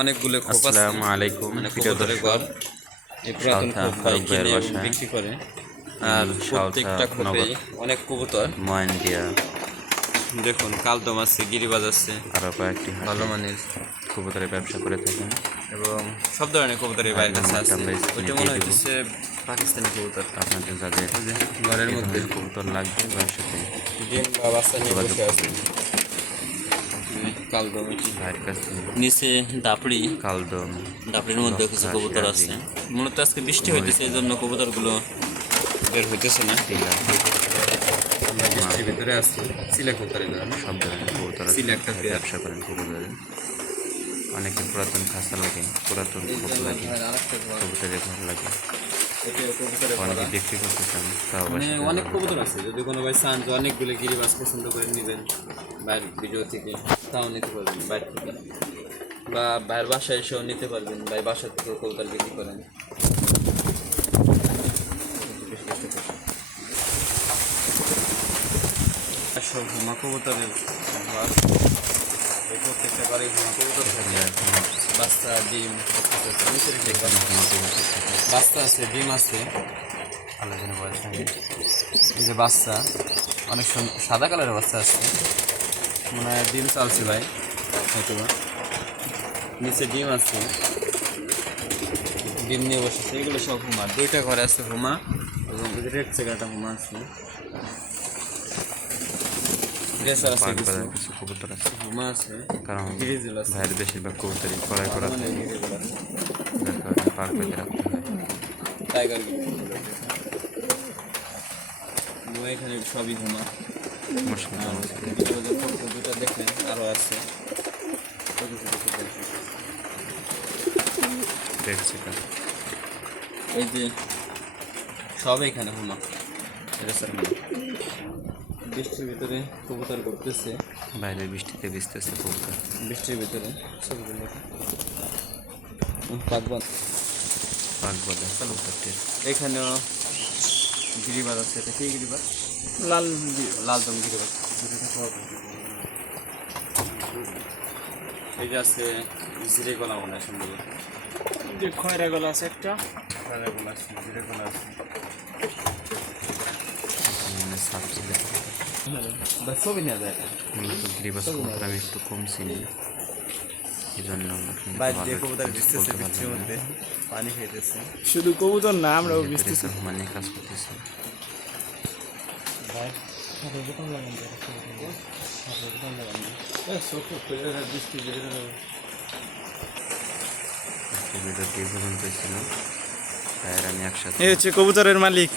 অনেকগুলো খোপ আছে। আসসালামু আলাইকুম মানে প্রিয় দর্শক। এই পুরাতন খোপ ভাই কিনে বিক্রি করে। আর সাউথা প্রত্যেকটা খোপে অনেক কবুতর। ময়েন্ডিয়া দেখুন কালদম আছে গিরিবাজ আছে। আরও কয়েকটি ভালো মানের। কবুতরের ব্যবসা করে থাকেন। এবং সব ধরনের কবুতরের বাইরের কাছে আছে। ওইটা মনে হচ্ছে পাকিস্তানি কবুতর। আপনাদের যাদের ঘরের মধ্যে। কবুতর লাগবে সাথে ডিম বা বাচ্চা নিয়ে বসে আছে। কালদম ভাইয়ের কাছে নিচে দাপড়ি। কালদম ডাবলির মধ্যে কিছু কবুতর আছে। মূলত আজকে বৃষ্টি হইতেছে এই জন্য কবুতরগুলো বের হইতেছে না। বৃষ্টির ভিতরে আছি সিলেক্ট কবুতরের সব ধরনের কবুতর সিলেক্ট একটা ব্যবসা করেন কবুতরের অনেকে পুরাতন খাঁচা লাগে পুরাতন খোপ লাগে। কবুতরের ঘর লাগে। অনেকে বিক্রি করতে চান তাও মানে অনেক। কবুতর আছে। যদি কোনো ভাই চান যে অনেকগুলো গিরিবাস পছন্দ করে নেবেন বাইরের ভিডিও থেকে তাও নিতে পারবেন বাইরে থেকে। বা বাইরের বাসায় এসেও নিতে পারবেন ভাই বাসা থেকেও কবুতর বিক্রি করেন। সব হুমা কবুতরের ঘর। এই প্রত্যেকটা বাড়ি হুমা কবুতর থাকে বাচ্চা ডিম। বাচ্চা আছে ডিম আছে। আলোচনা থাকে এই যে বাচ্চা অনেক সাদা কালারের বাচ্চা আছে। মনে হয় ডিম চালছে ভাই হয়তো। নিচে ডিম আছে। ডিম নিয়ে বসেছে। এগুলো সব হুমা। দুইটা ঘরে আছে হুমা এবং রেড চেকারটা হুমা আছে। কিছু কবুতর আছে কারণ ভাইয়ের বেশিরভাগ কবুতরই ক্রয় করা থাকে পাক বেঁধে রাখতে হয় এখানে সবই ফটো দুটো দেখলেন আরও আছে এই যে সব এখানে হুমা এটা স্যার হুমা বৃষ্টির ভিতরে কবুতর করতেছে বাইরে বৃষ্টিতে ভিজতেছে কবুতর। বৃষ্টির ভিতরে ছবিগুলো পাকবান পাক বাঁধা। কবুতরটির। এখানেও গিরিবাজ আছে। এটা কি গিরিবাজ লাল লাল দম গিরিবাজ এই যে আছে জিরে গলা মনে হয় যে খয়রা গলা আছে একটা। খয়রা গলা আছে জিরে গলা আছে। সাপ মূলত গিরিবাস কবুতর আমি একটু কম চিনি এই জন্য পানি খেতেছে। শুধু কবুতর না আমরাও মানে কাজ করতেছে। বৃষ্টি ভিডিওটি এই ছিল ভাইয়ের আমি একসাথে এই হচ্ছে কবুতরের মালিক।